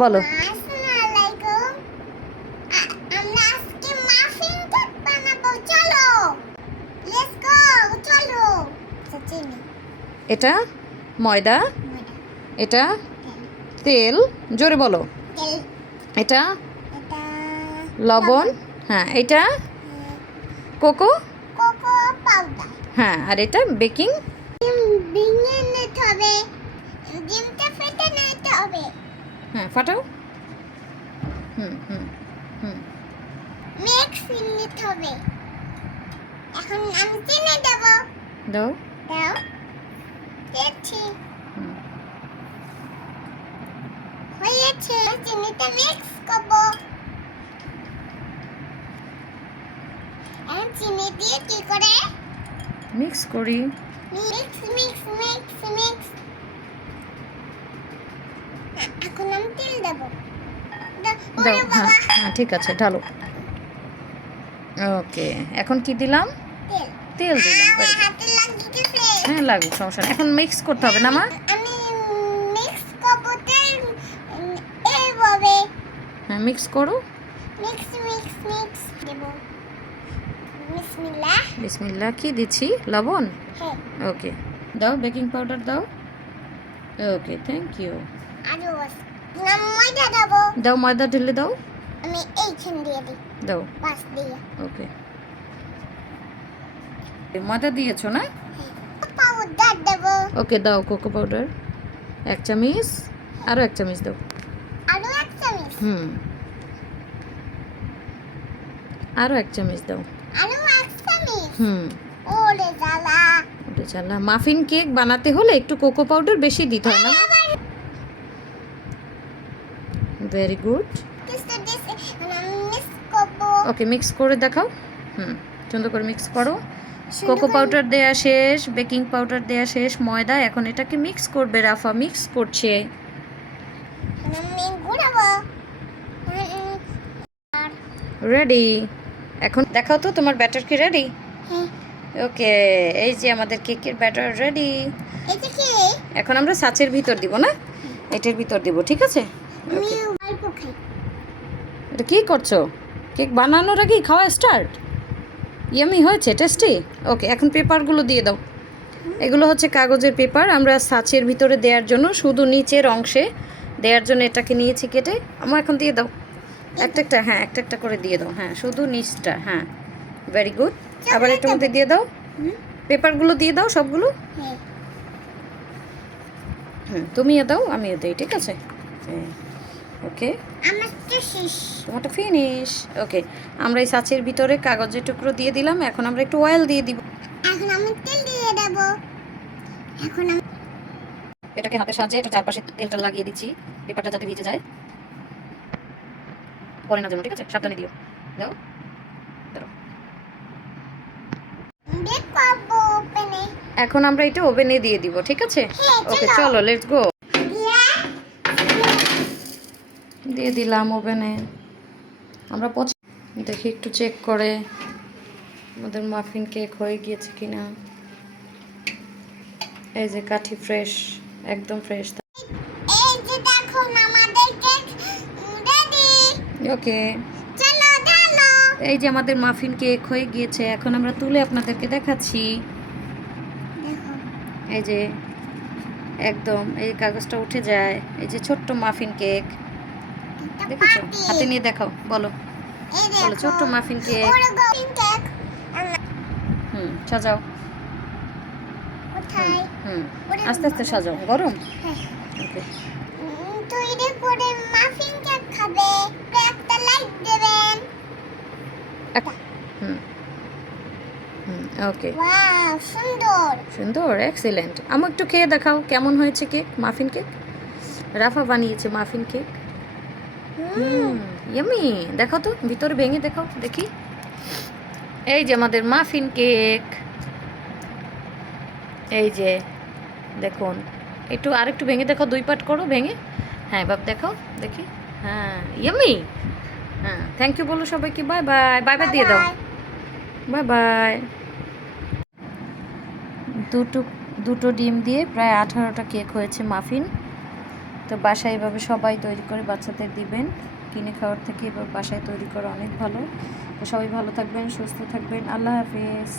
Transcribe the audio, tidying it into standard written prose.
বলো। আসসালামু আলাইকুম। আমরা আজকে মাফিন কেক বানাবো, চলো লেটস গো, চলো। চিনি, এটা ময়দা, ময়দা, এটা তেল, তেল, জোরে বলো। তেল, এটা এটা লবণ, হ্যাঁ এটা কোকো, কোকো পাউডার। হ্যাঁ আর এটা বেকিং। ভেঙে নিতে হবে, ডিমটা ফেটে নিতে হবে, হ্যাঁ ফাটাও। হুম হুম হুম মিক্স নিতে হবে। এখন আমি চিনি দেবো, দাও। দাও, দিচ্ছি, হুম, হয়েছে। চিনিটা মিক্স করবো। এখন চিনি দিয়ে কি করে মিক্স করি। Mix mix mix mix. এখন আমি তেল দেবো। দাও, ওরে হ্যাঁ বাবা, হ্যাঁ ঠিক আছে ঢালো। ওকে এখন কি দিলাম? তেল। তেল দিলাম। আমার very good. হাতে লাগিয়ে গেছে। হ্যাঁ লাগুক, সমস্যা নেই। এখন মিক্স করতে হবে না মা? আমি মিক্স করবো তেল এইভাবে। হ্যাঁ মিক্স করো। মিক্স মিক্স মিক্স দেবো। বিসমিল্লাহ। বিসমিল্লাহ। কি দিচ্ছি? লবণ। হ্যাঁ, ওকে দাও, বেকিং পাউডার দাও। Okay thank you. আরো না ময়দা দেবো। দাও, ময়দা ঢেলে দাও। আমি এইখান দিয়ে দিই, দাও। পাশ দিয়ে। ওকে ময়দা দিয়েছো না? পাউডার দেবো। ওকে দাও কোকো পাউডার 1 চামচ, আরও 1 চামচ দাও। আরো এক চামচ। হুম আরও 1 চামচ দাও। আরো এক চামচ। হুম ওরে জ্বালা। ওটা চালা। মাফিন কেক বানাতে হলে একটু কোকো পাউডার বেশি দিতে হয় না? Very good. কিসে দিছে, আমি মিক্স করবো। ওকে মিক্স করে দেখাও। হুম সুন্দর করে মিক্স করো। সুন্দর কোকো করে- পাউডার দেয়া শেষ, বেকিং পাউডার দেয়া শেষ, ময়দা। এখন এটাকে মিক্স করবে। রাফা মিক্স করছে। আমি ঘুরাবো। আর রেডি। এখন দেখাও তো তোমার ব্যাটার কি রেডি? হ্যাঁ, ওকে এই যে আমাদের কেকের ব্যাটার রেডি। এটা কি? এখন আমরা সাচের ভিতর দিব না, এটার ভিতর দিব, ঠিক আছে? আমি অল্প খাই। এটা কি করছো? কেক বানানোর আগেই খাওয়া স্টার্ট? ইয়ামি হয়েছে, টেস্টি। ওকে এখন পেপারগুলো দিয়ে দাও। এগুলো হচ্ছে কাগজের পেপার। আমরা সাচের ভিতরে দেওয়ার জন্য শুধু নিচের অংশে দেওয়ার জন্য এটাকে নিয়েছি কেটে। আমার এখন দিয়ে দাও একটা একটা। হ্যাঁ একটা একটা করে দিয়ে দাও। হ্যাঁ শুধু নিচটা। হ্যাঁ ভেরি গুড। আবার একটু মধ্যে দিয়ে দাও। পেপারগুলো দিয়ে দাও সবগুলো। হ্যাঁ, হুম তুমিও দাও, আমিও দিই, ঠিক আছে? হ্যাঁ ওকে আমার তো শেষ। তোমারটা ফিনিশ। ওকে আমরা এই সাচের ভিতরে কাগজের টুকরো দিয়ে দিলাম। এখন আমরা একটু অয়েল দিয়ে দিব। এখন আমি তেল দিয়ে দেবো। এখন আমি এটাকে হাতের সাহায্যে এটা চারপাশে তেলটা লাগিয়ে দিচ্ছি, পেপারটা যাতে ভিজে যায়, পরে না যেন, ঠিক আছে? সাবধানে দিও। দাও দাও। বেক করবো ওপেনে। এখন আমরা এটা ওভেনে দিয়ে দিব, ঠিক আছে? হ্যাঁ, ওকে চলো। চলো লেটস গো। দিয়া দিয়ে দিলাম ওভেনে। আমরা দেখি একটু চেক করে আমাদের মাফিন কেক হয়ে গিয়েছে কিনা। এই যে কাঠি ফ্রেশ, একদম ফ্রেশ। এই যে দেখো আমাদের কেক রেডি। ওকে চলো ঢালো। এই যে আমাদের মাফিন কেক হয়ে গিয়েছে। এখন আমরা তুলে আপনাদেরকে দেখাচ্ছি। দেখো এই যে একদম এই কাগজটা উঠে যায়। এই যে ছোট্ট মাফিন কেক, একটা দেখেছো? পার্টি। হাতে নিয়ে দেখাও, বলো এই বলো দেখো ছোট্ট মাফিন কেক। ওরে মাফিন কেক। সাজাও। কোথায়? হুম ওরে আস্তে আস্তে সাজাও, গরম। হ্যাঁ, ওকে তৈরি করে মাফিন কেক খাবে। একটা লাইক দেবেন। হুম হুম ওকে ওয়াও, সুন্দর। সুন্দর, এক্সিলেন্ট। আমি একটু খেয়ে দেখাও কেমন হয়েছে কেক, মাফিন কেক। রাফা বানিয়েছে মাফিন কেক। ইয়ামি। দেখো তো ভিতরে ভেঙে দেখাও দেখি। এই যে আমাদের মাফিন কেক। এই যে দেখুন, একটু আরেকটু ভেঙে দেখো, 2 পার্ট করো ভেঙে। হ্যাঁ বাপ দেখাও দেখি। হ্যাঁ ইয়ামি। হ্যাঁ থ্যাংক ইউ বলো সবাইকে। Bye bye. বাই বাই দিয়ে দাও। Bye bye. দুটো ডিম দিয়ে প্রায় 18টা কেক হয়েছে মাফিন। তো তো বাসায় এভাবে সবাই তৈরি করে বাচ্চাদের দিবেন, কিনে খাওয়ার থেকে এবার বাসায় তৈরি করা অনেক ভালো। তো সবাই ভালো থাকবেন, সুস্থ থাকবেন, আল্লাহ হাফেজ।